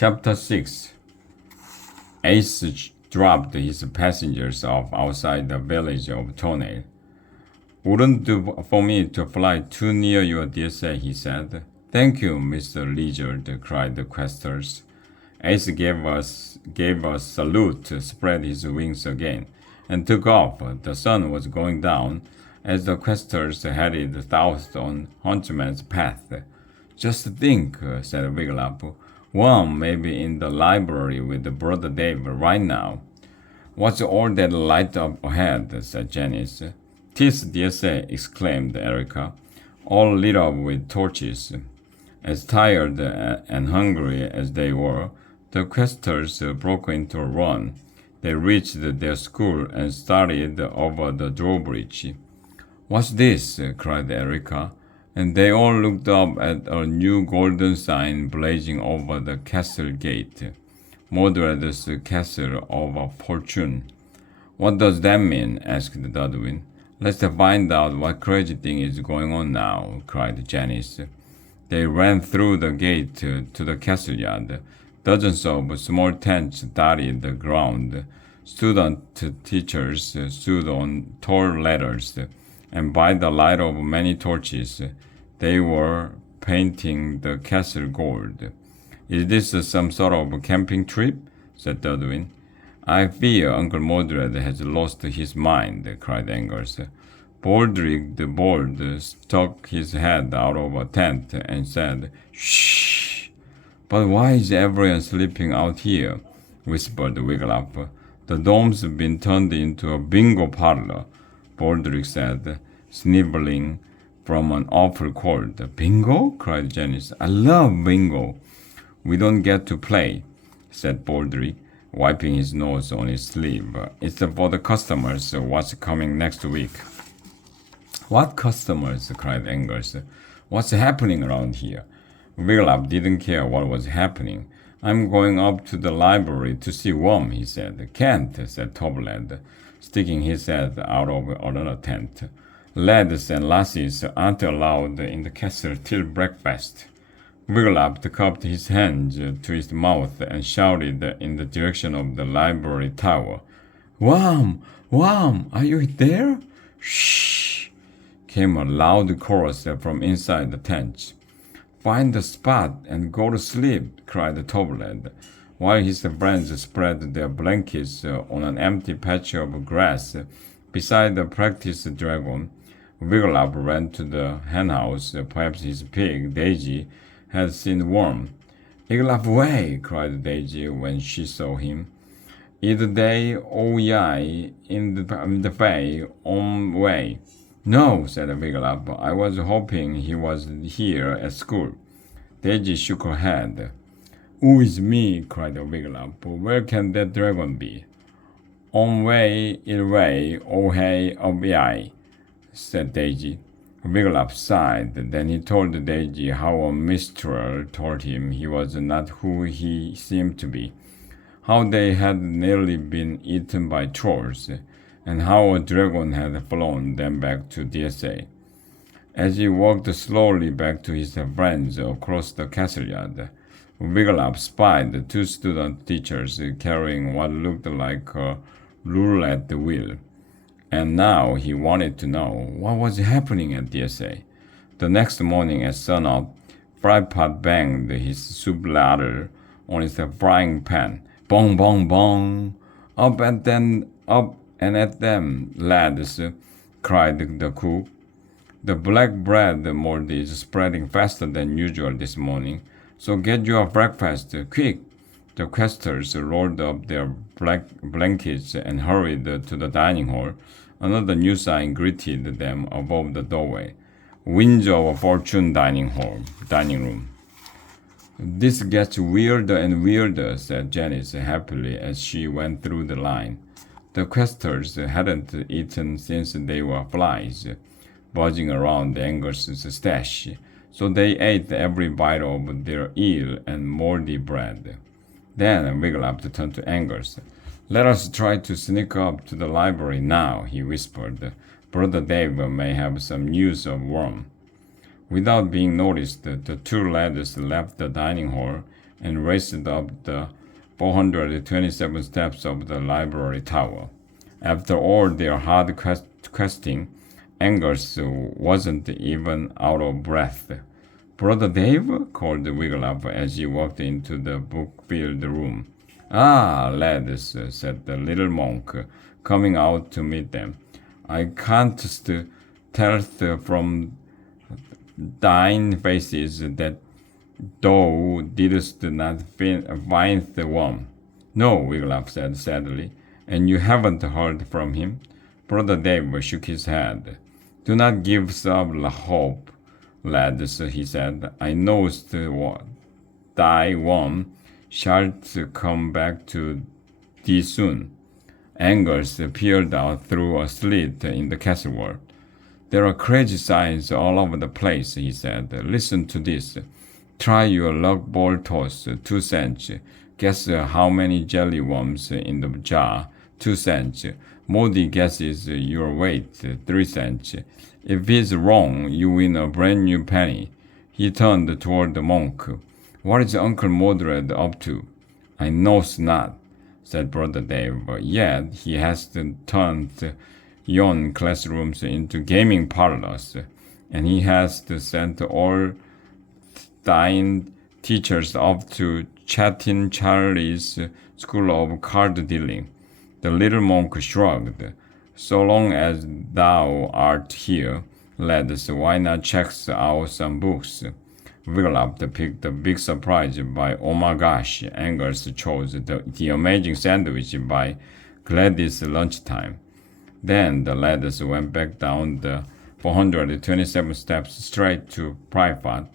Chapter 6. Ace dropped his passengers off outside the village of Tonale. Wouldn't do for me to fly too near your DSA, he said. Thank you, Mr. Lizard, cried the questers. Ace gave a salute, spread his wings again, and took off. The sun was going down as the questers headed south on Hunchman's Path. Just think, said Wiglaf. One may be in the library with Brother Dave right now. What's all that light up ahead? Said Janice. "'Tis DSA, exclaimed Erica, all lit up with torches. As tired and hungry as they were, the questers broke into a run. They reached their school and started over the drawbridge. What's this? Cried Erica, and they all looked up at a new golden sign blazing over the castle gate. Mordred's Castle of Fortune. What does that mean? Asked Dudwin. Let's find out what crazy thing is going on now, cried Janice. They ran through the gate to the castle yard. Dozens of small tents dotted the ground. Student teachers stood on tall ladders, and by the light of many torches, they were painting the castle gold. Is this some sort of camping trip? Said Dudwin. I fear Uncle Mordred has lost his mind, cried Angus. Baldric the Bold stuck his head out of a tent and said, Shh! But why is everyone sleeping out here? Whispered Wiglaf. The dome's been turned into a bingo parlor, Baldric said, sniveling from an awful cold. Bingo? Cried Janice. I love bingo. We don't get to play, said Baldric, wiping his nose on his sleeve. It's for the customers. What's coming next week? What customers? Cried Angus. What's happening around here? Wiglaf didn't care what was happening. I'm going up to the library to see Worm, he said. Can't, said Toblad, sticking his head out of another tent. Lads and lassies aren't allowed in the castle till breakfast. Wiglaf cupped his hands to his mouth and shouted in the direction of the library tower. Worm! Worm! Are you there? Shh! Came a loud chorus from inside the tent. Find a spot and go to sleep, cried Toblad, while his friends spread their blankets on an empty patch of grass beside the practice dragon. Wiglaf ran to the henhouse. Perhaps his pig, Daisy, had seen Worm. Wiglaf way, cried Daisy when she saw him. Either they or I in the bay on way. No, said Wiglaf. I was hoping he was here at school. Daisy shook her head. Who is me? Cried Wiglaf. Where can that dragon be? On way, ilway, oh hey, I, said Daisy. Wiglaf sighed. Then he told Daisy how a minstrel told him he was not who he seemed to be, how they had nearly been eaten by trolls, and how a dragon had flown them back to DSA. As he walked slowly back to his friends across the castle yard, Wiglaf spied two student teachers carrying what looked like a roulette wheel. And now he wanted to know what was happening at DSA. The next morning at sunup, Frypot banged his soup ladle on his frying pan. Bong, bong, bong! Up and at them, lads, cried the cook. The black bread mold is spreading faster than usual this morning, so get your breakfast, quick! The questers rolled up their blankets and hurried to the dining hall. Another new sign greeted them above the doorway. Windsor of Fortune dining room. This gets weirder and weirder, said Janice happily as she went through the line. The questers hadn't eaten since they were flies, buzzing around Angus's stash, so they ate every bite of their eel and moldy bread. Then Wiglaf turned to Angus. Let us try to sneak up to the library now, he whispered. Brother Dave may have some news of Worm. Without being noticed, the two lads left the dining hall and raced up the 427 steps of the library tower. After all their hard questing, Angus wasn't even out of breath. "Brother Dave?" called Wiglaf as he walked into the book-filled room. "Ah, lads," said the little monk, coming out to meet them. "I canst tell from thine faces that thou didst not find the worm." "No," Wiglaf said sadly. "And you haven't heard from him?" Brother Dave shook his head. "Do not give up hope, lads," he said. "I knowest thy worm shalt come back to thee soon." Angus peered out through a slit in the castle wall. "There are crazy signs all over the place," he said. "Listen to this. Try your luck ball toss, 2 cents. Guess how many jelly worms in the jar, 2 cents. Modi guesses your weight, 3 cents. If he's wrong, you win a brand new penny." He turned toward the monk. "What is Uncle Mordred up to?" "I knows not," said Brother Dave. "Yet he has turned yon classrooms into gaming parlors, and he has sent all thine teachers up to Chatin Charlie's school of card dealing." The little monk shrugged. "So long as thou art here, lads, why not check out some books?" Wiglaf picked a big surprise by "Oh my gosh." Angus chose the Amazing Sandwich by Gladys Lunchtime. Then the lads went back down the 427 steps straight to Priphat,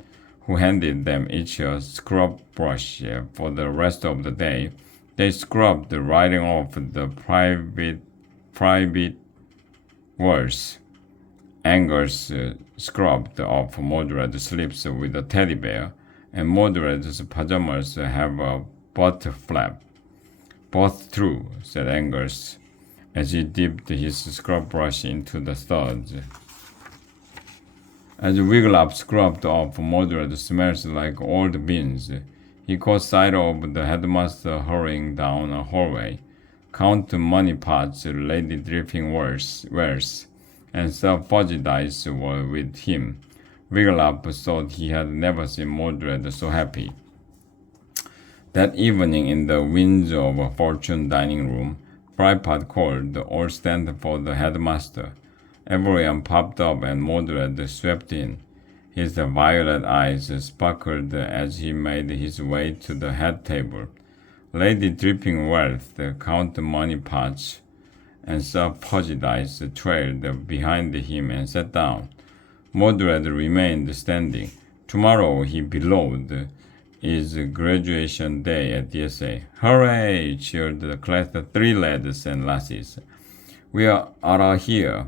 who handed them each a scrub brush. For the rest of the day, they scrubbed the writing off the private words. Angus scrubbed off Mordred's sleeves with a teddy bear, and Mordred's pajamas have a butt flap. "Both true," said Angus, as he dipped his scrub brush into the studs. As Wiglaf scrubbed off Mordred smells like old beans, he caught sight of the headmaster hurrying down a hallway. Count money pots, Lady Dripping wares, and some fudgy dice were with him. Wiglaf thought he had never seen Mordred so happy. That evening in the Winds of Fortune dining room, Priphat called, "All stand for the headmaster." Everyone popped up and Mordred swept in. His violet eyes sparkled as he made his way to the head table. Lady Dripping Wealth, Count Money Pots, and Sir Pudgy Dice trailed behind him and sat down. Mordred remained standing. "Tomorrow," he bellowed, "is graduation day at DSA. Hooray!" cheered the class 3 lads and lasses. "We are here."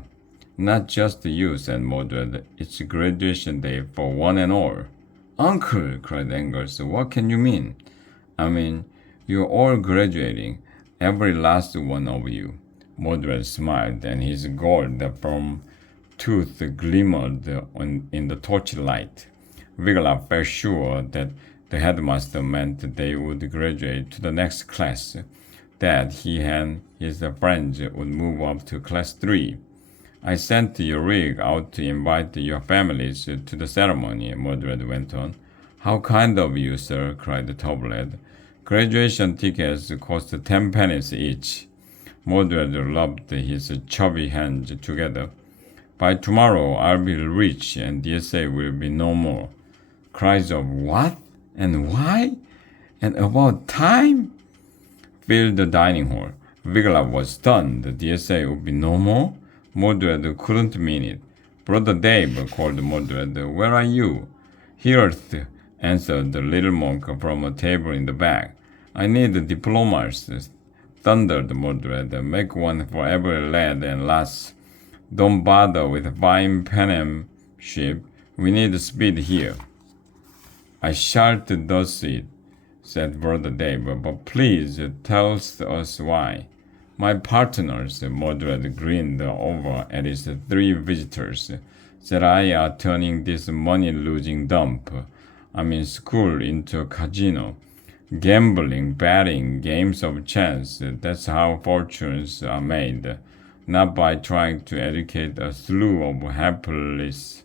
"Not just you," said Mordred. "It's graduation day for one and all." "Uncle," cried Angus, "what can you mean?" "I mean, you're all graduating, every last one of you." Mordred smiled, and his gold from tooth glimmered in the torchlight. Wiglaf felt sure that the headmaster meant they would graduate to the next class, that he and his friends would move up to class 3. "I sent your rig out to invite your families to the ceremony," Mordred went on. "How kind of you, sir," cried Tobled. "Graduation tickets cost 10 pennies each." Mordred rubbed his chubby hands together. "By tomorrow I'll be rich and DSA will be no more." Cries of "What?" and "Why?" and "About time?" filled the dining hall. Wiglaf was stunned. DSA would be no more? Mordred couldn't mean it. "Brother Dave," called Mordred, "where are you?" "Here'th," answered the little monk from a table in the back. "I need diplomas," thundered Mordred. "Make one for every lad and lass. Don't bother with fine penmanship. We need speed here." "I shalt do it," said Brother Dave, "but please tell us why." "My partners," Mordred grinned over at his 3 visitors, "that I are turning this money-losing dump I'm in school into a casino. Gambling, betting, games of chance, that's how fortunes are made, not by trying to educate a slew of hapless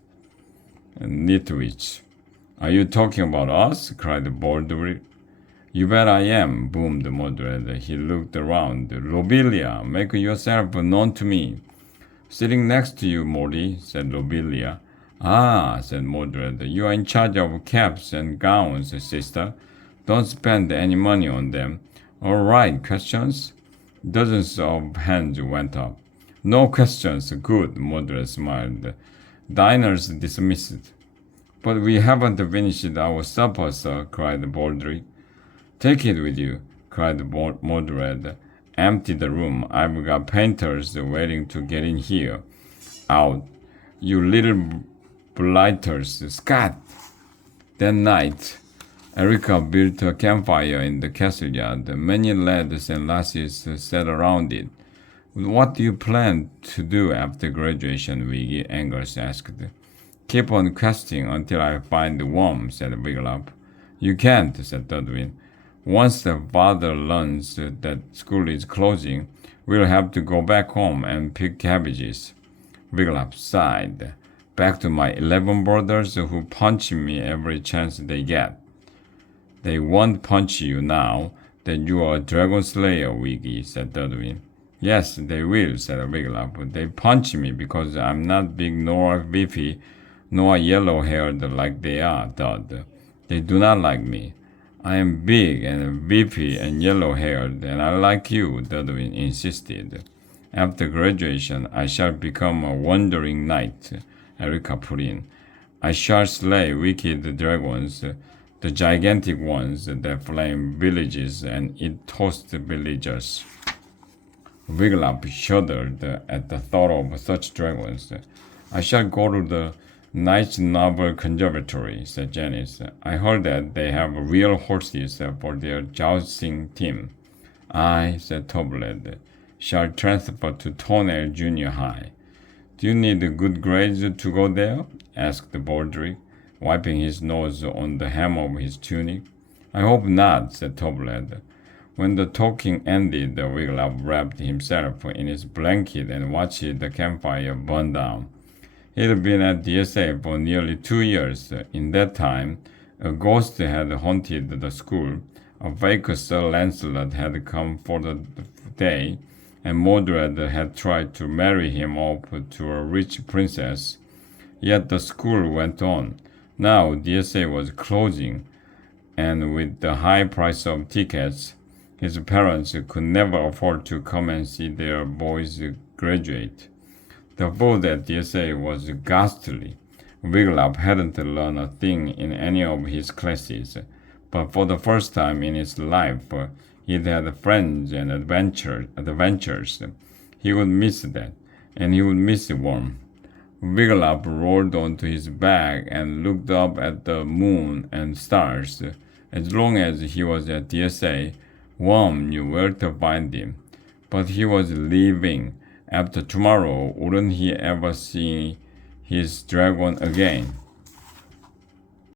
nitwits. Are you talking about us? Cried Baldric. You bet I am, boomed Mordred. He looked around. Lobelia, make yourself known to me. Sitting next to you, Morty, said Lobelia. Ah, said Mordred, you are in charge of caps and gowns, sister. Don't spend any money on them. All right, questions? Dozens of hands went up. No questions, good, Mordred smiled. Diners dismissed. But we haven't finished our supper, sir, cried Baldric. Take it with you, cried Mordred. Empty the room. I've got painters waiting to get in here. Out, you little blighters. Scott! That night, Erica built a campfire in the castle yard. Many lads and lassies sat around it. What do you plan to do after graduation, Wiggy? Angus asked. Keep on questing until I find the worm, said Wiglaf. You can't, said Dudwin. Once the father learns that school is closing, we'll have to go back home and pick cabbages. Wiglaf sighed. Back to my 11 brothers who punch me every chance they get. They won't punch you now that you are a dragon slayer, Wiggy, said Dudwin. Yes, they will, said Wiglaf. They punch me because I'm not big nor beefy nor yellow-haired like they are, Dud. They do not like me. I am big and beefy and yellow-haired, and I like you, Dudwin insisted. After graduation, I shall become a wandering knight, Erica put in. I shall slay wicked dragons, the gigantic ones that flame villages and eat toast villagers. Wiglaf shuddered at the thought of such dragons. I shall go to the Nice Novel Conservatory, said Janice. I heard that they have real horses for their jousting team. I, said Toblet, shall transfer to Tonale Junior High. Do you need good grades to go there? Asked Baldric, wiping his nose on the hem of his tunic. I hope not, said Toblet. When the talking ended, Wiglaf wrapped himself in his blanket and watched the campfire burn down. He had been at DSA for nearly 2 years. In that time, a ghost had haunted the school, a fake Sir Lancelot had come for the day, and Mordred had tried to marry him off to a rich princess. Yet the school went on. Now DSA was closing, and with the high price of tickets, his parents could never afford to come and see their boys graduate. The food at DSA was ghastly. Wiglaf hadn't learned a thing in any of his classes, but for the first time in his life, he'd had friends and adventures. He would miss that, and he would miss the worm. Wiglaf rolled onto his back and looked up at the moon and stars. As long as he was at DSA, Worm knew where to find him. But he was leaving. After tomorrow, wouldn't he ever see his dragon again?